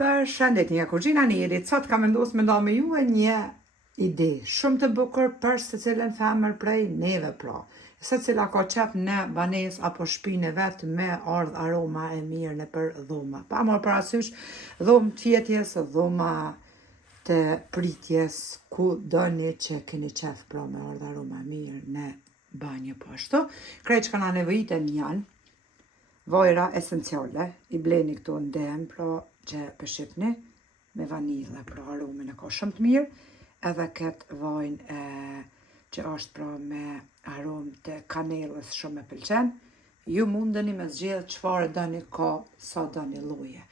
Përshëndetje, nga kuzhina Nirit. Sot kam vendosur me ndonë me ju një ide shumë të bukur për secilën femër prej neve pra. Secila ka qef në banesë apo shtëpinë e vet me ardh aroma e mirë nëpër dhoma. Pa marrë parasysh dhomë të fjetjes, dhoma të pritjes, ku doni që keni qef pra me ardh aroma mirë në banjë po ashtu. Krejt që kanë nevojiten janë vojra esenciale, i bleni këtu në dem, pra që përshipni me vanilë, pra aromin e ka shumë të mirë, edhe këtë vojnë që është pra me aromë të kanelës shumë e pëlqen, ju mundeni me zgjedhë çfarë doni ka sa doni lloje.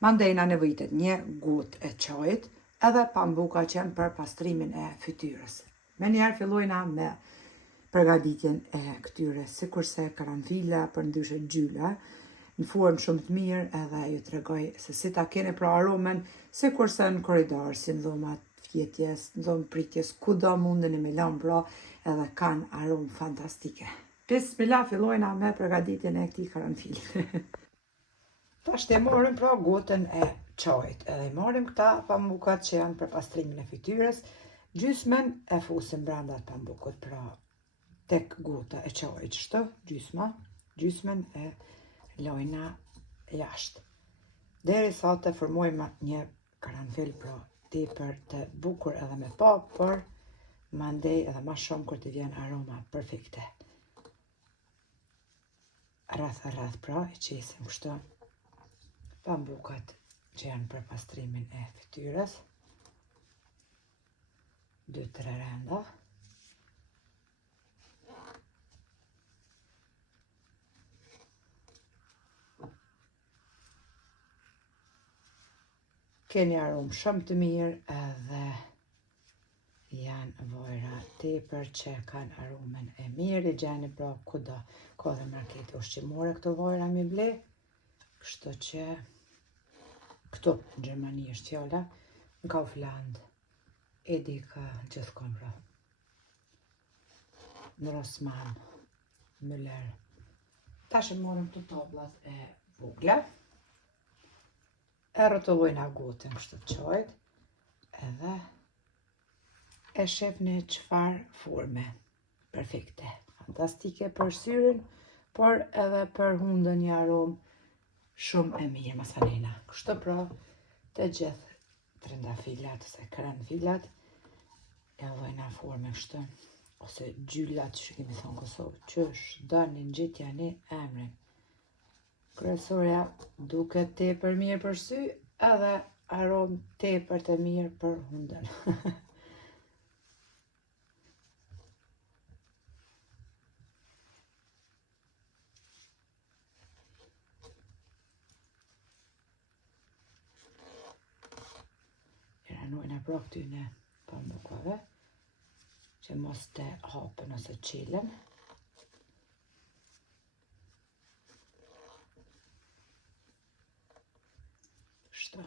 Mandej na nevojitet një gotë e çajit, edhe pambuka që janë për pastrimin e fytyrës. Me njerë fillojna me përgatitjen e këtyre, sikurse karanfila, përndryshe gjyla, në formë shumë të mirë, edhe ju tregoj se si ta keni pra aromen, sikurse në korridor, si në dhomat fjetjes, në dhomë pritjes, kudo mundeni me lanë pra, edhe kanë aromë fantastike. Bismillah, fillojna me përgatitjen e këtij karanfilit. Tash të marrim pra gotën e çajit, edhe i marrim këta pambukat që janë për pastrimin e fytyrës, gjysmën e fusim brenda të pambukut pra tek gota e çajit, çto gjysmën e lojna jashtë. Derisa të formojmë një karanfil pra tepër të bukur edhe me pa, por mandej edhe ma shumë kur të vjen aroma perfekte. Rreth pra e qesim kështu pambukat që janë për pastrimin e fytyrës. 2-3 renda. Keni aromë shumë të mirë edhe janë vojra tepër që kanë aromen e mirë, i gjeni pra kudo, ka dhe markete ushqimore këto vojra mi ble, kështu që këtu në Gjermani është fjala, në Kaufland, e di ka gjithkon pra, në Rossmann, Müller. Tash e morëm të tablat e vogla, e rrotullojna gotën kështu të çajit, edhe e shefni çfarë forme perfekte, fantastike për syrin, por edhe për hundën një aromë shumë e mirë masanena. Kështu pra të gjithë trëndafilat ose karanfilat e llojna forme kështu, ose gjylat që kemi thonë Kosovë, qysh doni ngjitja një emrin. Kryesorja duket tepër mirë për sy, edhe aromë tepër të mirë për hundën. I ranojna pra këtyne pambukave, që mos të hapën ose qilen. Kështu.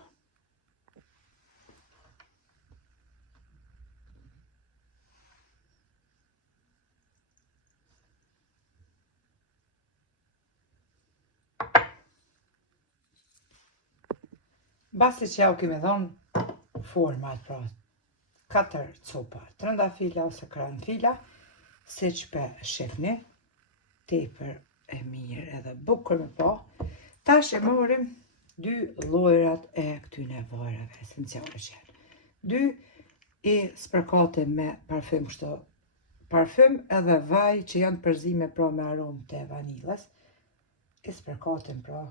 Basi që ja u kemi dhonë format pra 4 copa trëndafila ose karanfila, si që për shifni, tepër e mirë edhe bukur me pa, tash e morim 2 llojrat e këtyne vojrave esenciale që janë. 2 i spërkatim me parfym kështu, parfym edhe vaj që janë përzime pra me aromë të vanilës, i spërkatim pra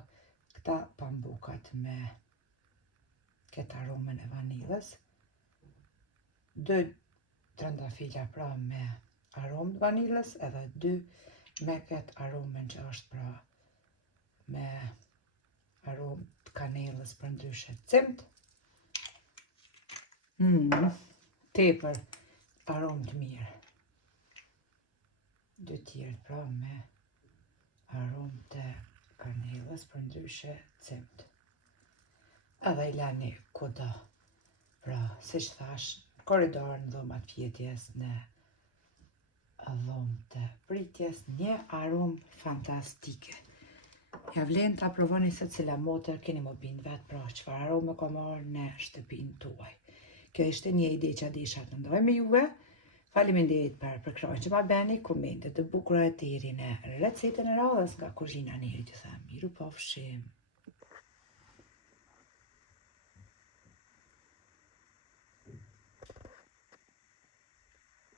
këta pambukat me këtë aromen e vanilës, 2 trëndafila pra me aromë të vanilës, edhe 2 me këtë aromen që është pra me aromë të kanelës për ndryshe cimt. Tepër aromë të mirë. 2 tjerë pra me aromë të kanelës për ndryshe cimt. Edhe i lani kudo, pra, si që thash, në korridor, në dhomat fjetjes, në dhomë të pritjes, një aromë fantastike. Ja vlen të aprovoni se cila motër keni më bind vetë pra çfarë arome ka marrë në shtëpinë tuaj. Kjo ishte një ide që disha të ndoj me juve. Faleminderit për krajnë që ma beni, komentet të bukura e tiri në recetën e radhës nga kuzhina Neri, që sa miru pafshim.